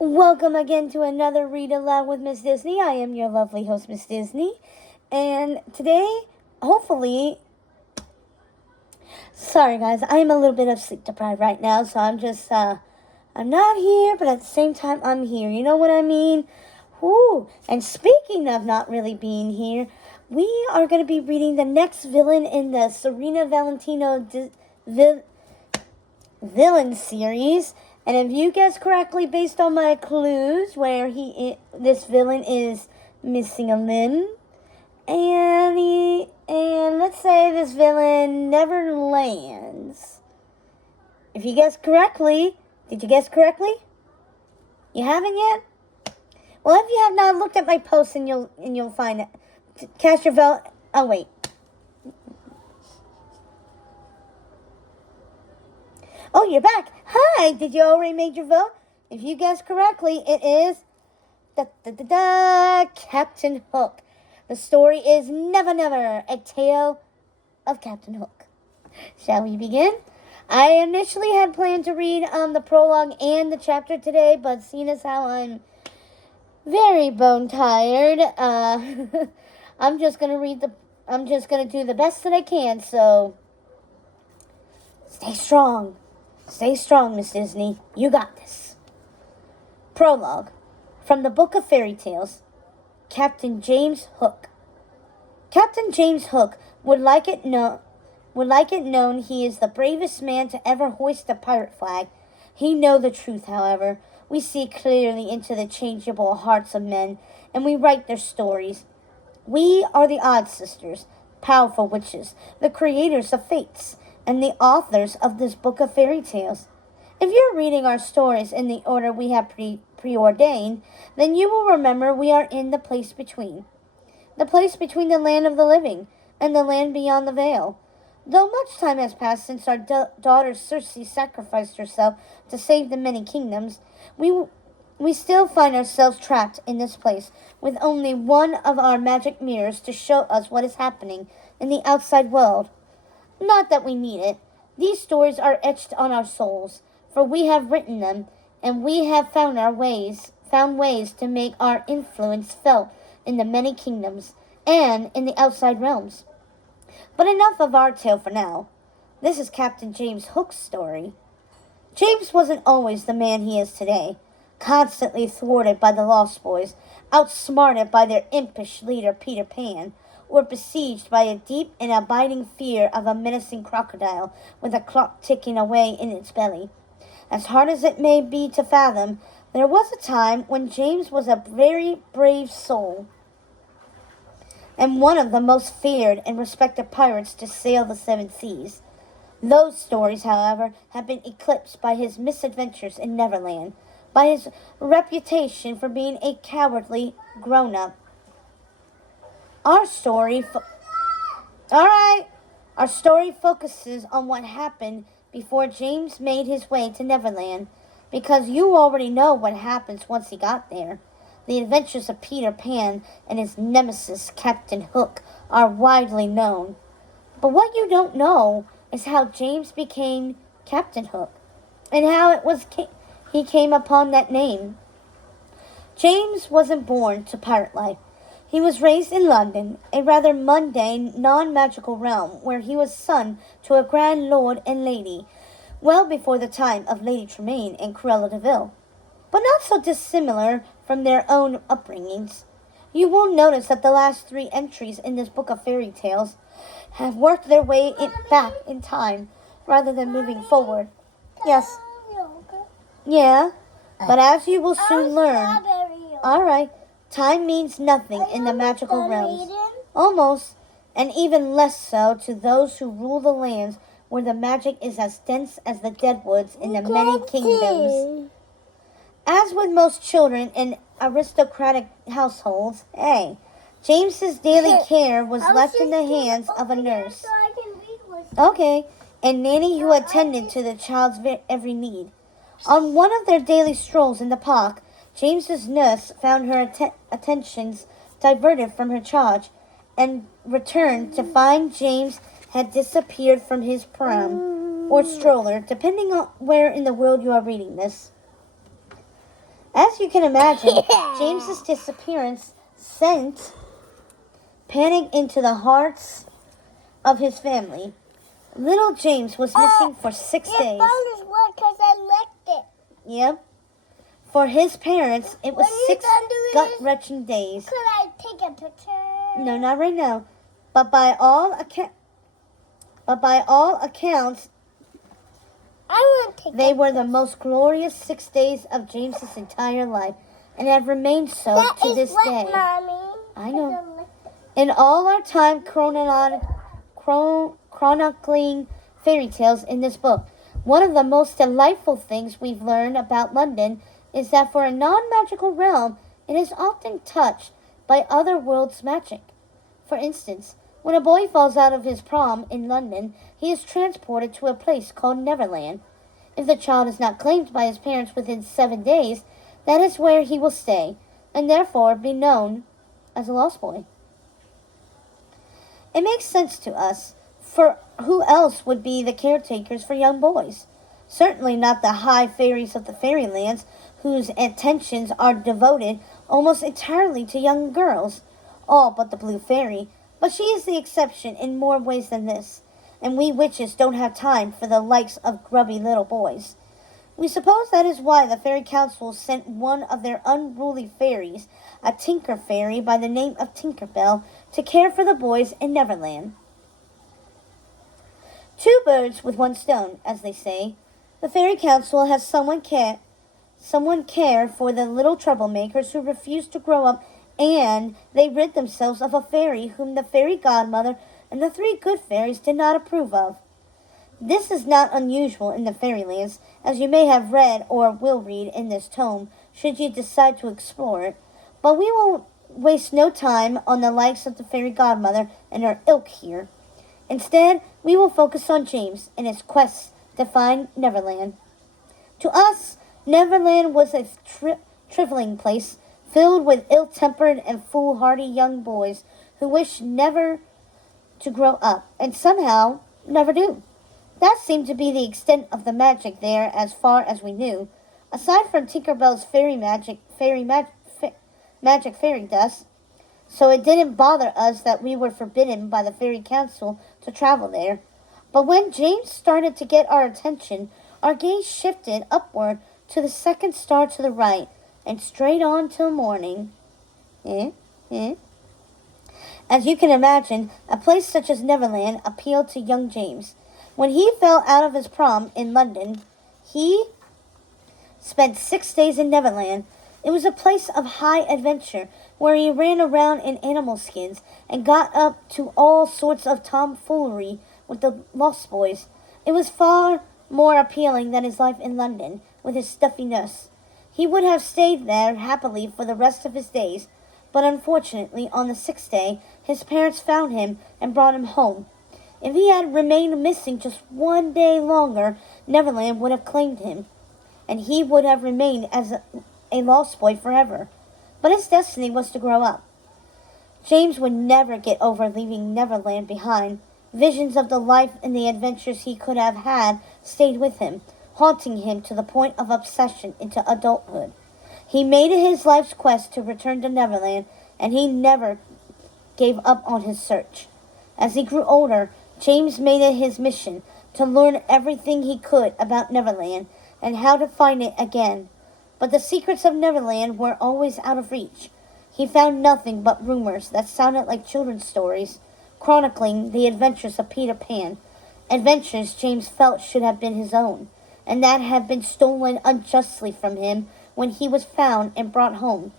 Welcome again to another Read Aloud with Miss Disney. I am your lovely host, Miss Disney. And today, hopefully, sorry guys, I am a little bit of sleep deprived right now, so I'm not here, but at the same time, I'm here. You know what I mean? Woo! And speaking of not really being here, we are going to be reading the next villain in the Serena Valentino villain series. And if you guess correctly, based on my clues, this villain is missing a limb, and let's say this villain never lands. If you guess correctly, did you guess correctly? You haven't yet? Well, if you have not, looked at my post and you'll find it. Cast your vote. Oh wait. Oh, you're back. Hi, did you already make your vote? If you guessed correctly, it is Captain Hook. The story is Never Never, a tale of Captain Hook. Shall we begin? I initially had planned to read the prologue and the chapter today, but seeing as how I'm very bone tired, I'm just gonna do the best that I can, so stay strong. Stay strong, Miss Disney. You got this. Prologue. From the Book of Fairy Tales. Captain James Hook. Captain James Hook would like it known he is the bravest man to ever hoist a pirate flag. He know the truth, however. We see clearly into the changeable hearts of men, and we write their stories. We are the Odd Sisters, powerful witches, the creators of fates, and the authors of this book of fairy tales. If you're reading our stories in the order we have preordained, then you will remember we are in the place between. The place between the land of the living and the land beyond the veil. Though much time has passed since our daughter Circe sacrificed herself to save the many kingdoms, we still find ourselves trapped in this place with only one of our magic mirrors to show us what is happening in the outside world. Not that we need it. These stories are etched on our souls, for we have written them, and we have found ways to make our influence felt in the many kingdoms and in the outside realms. But enough of our tale for now. This is Captain James Hook's story. James wasn't always the man he is today, constantly thwarted by the Lost Boys, outsmarted by their impish leader Peter Pan, or besieged by a deep and abiding fear of a menacing crocodile with a clock ticking away in its belly. As hard as it may be to fathom, there was a time when James was a very brave soul, and one of the most feared and respected pirates to sail the seven seas. Those stories, however, have been eclipsed by his misadventures in Neverland, by his reputation for being a cowardly grown-up. Our story focuses on what happened before James made his way to Neverland, because you already know what happens once he got there. The adventures of Peter Pan and his nemesis, Captain Hook, are widely known. But what you don't know is how James became Captain Hook, and how he came upon that name. James wasn't born to pirate life. He was raised in London, a rather mundane, non-magical realm, where he was son to a grand lord and lady, well before the time of Lady Tremaine and Cruella de Vil, but not so dissimilar from their own upbringings. You will notice that the last three entries in this book of fairy tales have worked their way back in time, rather than moving forward. Yes. Yeah, but as you will soon learn... Alright. Time means nothing in the magical realms. Almost, and even less so to those who rule the lands where the magic is as dense as the deadwoods in the many kingdoms. As with most children in aristocratic households, James's daily care was left in the hands of a nurse. Okay, a nanny who attended to the child's every need. On one of their daily strolls in the park, James's nurse found her attentions diverted from her charge and returned to find James had disappeared from his pram or stroller, depending on where in the world you are reading this. As you can imagine, James's disappearance sent panic into the hearts of his family. Little James was missing for 6 days. Your phone is wet because I licked it. Yep. For his parents, it was 6 gut-wrenching days. Could I take a picture? No, not right now. But by all accounts, they were the most glorious 6 days of James's entire life, and have remained so to this day. Mommy. I know. In all our time chronicling fairy tales in this book, one of the most delightful things we've learned about London is that for a non-magical realm, it is often touched by other worlds' magic. For instance, when a boy falls out of his pram in London, he is transported to a place called Neverland. If the child is not claimed by his parents within 7 days, that is where he will stay, and therefore be known as a lost boy. It makes sense to us, for who else would be the caretakers for young boys? Certainly not the high fairies of the fairylands, whose attentions are devoted almost entirely to young girls, all but the blue fairy. But she is the exception in more ways than this, and we witches don't have time for the likes of grubby little boys. We suppose that is why the Fairy Council sent one of their unruly fairies, a tinker fairy by the name of Tinkerbell, to care for the boys in Neverland. 2 birds with 1 stone, as they say. The Fairy Council has someone care for the little troublemakers who refuse to grow up, and they rid themselves of a fairy whom the fairy godmother and the 3 good fairies did not approve of. This is not unusual in the fairylands, as you may have read or will read in this tome, should you decide to explore it. But we will waste no time on the likes of the fairy godmother and her ilk here. Instead, we will focus on James and his quest to find Neverland. To us, Neverland was a trifling place filled with ill-tempered and foolhardy young boys who wish never to grow up and somehow never do. That seemed to be the extent of the magic there as far as we knew. Aside from Tinkerbell's magic fairy dust, so it didn't bother us that we were forbidden by the Fairy Council to travel there. But when James started to get our attention, our gaze shifted upward to the second star to the right, and straight on till morning. As you can imagine, a place such as Neverland appealed to young James. When he fell out of his pram in London, he spent 6 days in Neverland. It was a place of high adventure, where he ran around in animal skins and got up to all sorts of tomfoolery with the lost boys. It was far more appealing than his life in London, with his stuffiness. He would have stayed there happily for the rest of his days, but unfortunately, on the 6th day, his parents found him and brought him home. If he had remained missing just 1 day longer, Neverland would have claimed him, and he would have remained as a lost boy forever. But his destiny was to grow up. James would never get over leaving Neverland behind. Visions of the life and the adventures he could have had stayed with him, haunting him to the point of obsession into adulthood. He made it his life's quest to return to Neverland, and he never gave up on his search. As he grew older, James made it his mission to learn everything he could about Neverland and how to find it again. But the secrets of Neverland were always out of reach. He found nothing but rumors that sounded like children's stories, chronicling the adventures of Peter Pan, adventures James felt should have been his own, and that had been stolen unjustly from him when he was found and brought home.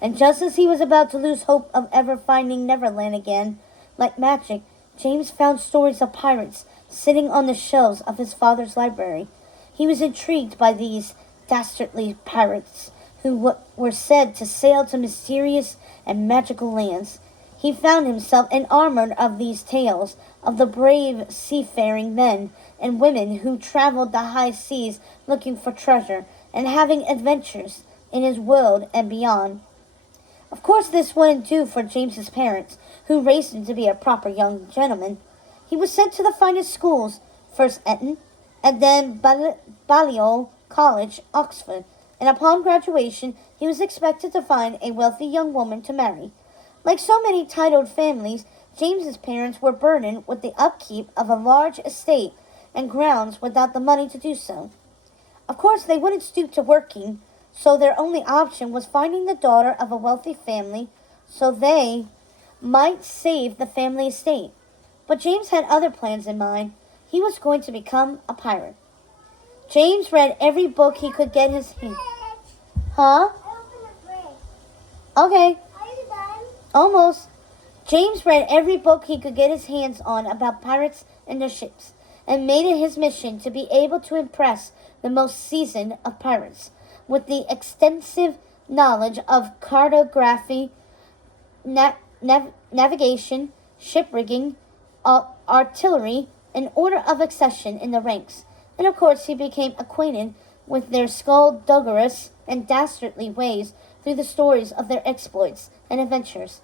And just as he was about to lose hope of ever finding Neverland again, like magic, James found stories of pirates sitting on the shelves of his father's library. He was intrigued by these dastardly pirates who were said to sail to mysterious and magical lands. He found himself enamored of these tales of the brave seafaring men and women who traveled the high seas looking for treasure and having adventures in his world and beyond. Of course, this wouldn't do for James's parents, who raised him to be a proper young gentleman. He was sent to the finest schools, first Eton, and then Balliol College, Oxford. and upon graduation he was expected to find a wealthy young woman to marry. Like so many titled families, James's parents were burdened with the upkeep of a large estate and grounds without the money to do so. Of course, they wouldn't stoop to working, so their only option was finding the daughter of a wealthy family so they might save the family estate. But James had other plans in mind. He was going to become a pirate. James read every book he could get his hands. Huh? Okay. Are you done? Almost. James read every book he could get his hands on about pirates and their ships, and made it his mission to be able to impress the most seasoned of pirates with the extensive knowledge of cartography, navigation, ship-rigging, artillery, and order of accession in the ranks. And of course he became acquainted with their skullduggerous and dastardly ways through the stories of their exploits and adventures.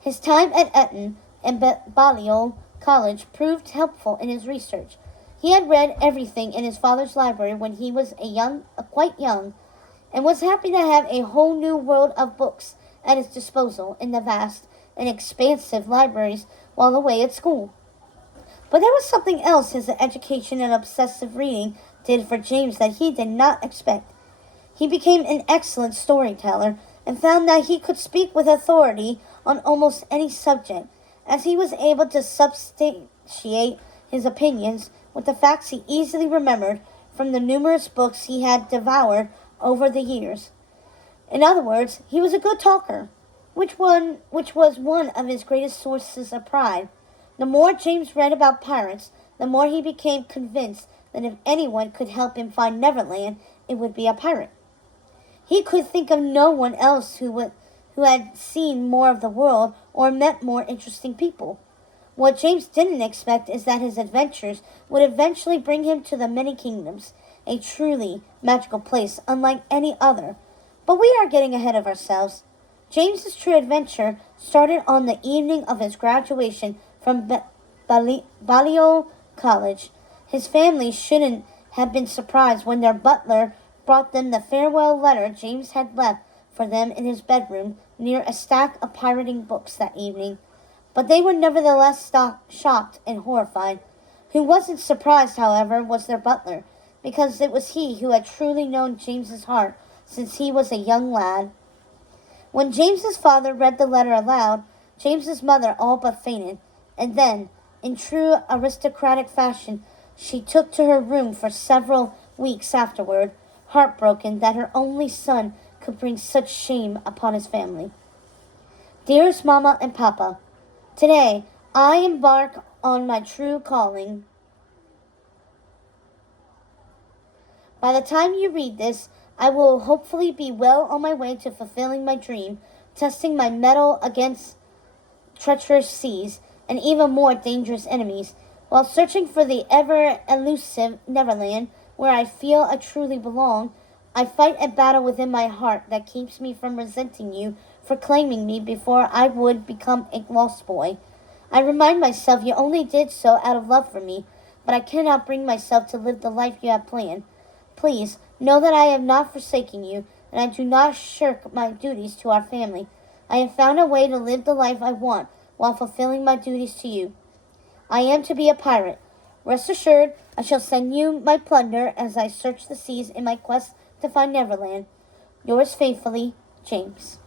His time at Eton and Balliol College proved helpful in his research. He had read everything in his father's library when he was quite young, and was happy to have a whole new world of books at his disposal in the vast and expansive libraries while away at school. But there was something else his education and obsessive reading did for James that he did not expect. He became an excellent storyteller and found that he could speak with authority on almost any subject, as he was able to substantiate his opinions with the facts he easily remembered from the numerous books he had devoured over the years. In other words, he was a good talker, which was one of his greatest sources of pride. The more James read about pirates, the more he became convinced that if anyone could help him find Neverland, it would be a pirate. He could think of no one else who had seen more of the world or met more interesting people. What James didn't expect is that his adventures would eventually bring him to the Many Kingdoms, a truly magical place unlike any other. But we are getting ahead of ourselves. James's true adventure started on the evening of his graduation from Balliol College. His family shouldn't have been surprised when their butler brought them the farewell letter James had left for them in his bedroom near a stack of pirating books that evening. But they were nevertheless shocked and horrified. Who wasn't surprised, however, was their butler, because it was he who had truly known James's heart since he was a young lad. When James's father read the letter aloud, James's mother all but fainted, and then, in true aristocratic fashion, she took to her room for several weeks afterward, heartbroken that her only son could bring such shame upon his family. Dearest Mama and Papa, today I embark on my true calling. By the time you read this, I will hopefully be well on my way to fulfilling my dream, testing my mettle against treacherous seas and even more dangerous enemies, while searching for the ever-elusive Neverland, where I feel I truly belong. I fight a battle within my heart that keeps me from resenting you for claiming me before I would become a lost boy. I remind myself you only did so out of love for me, but I cannot bring myself to live the life you have planned. Please, know that I have not forsaken you, and I do not shirk my duties to our family. I have found a way to live the life I want while fulfilling my duties to you. I am to be a pirate. Rest assured, I shall send you my plunder as I search the seas in my quest to find Neverland. Yours faithfully, James.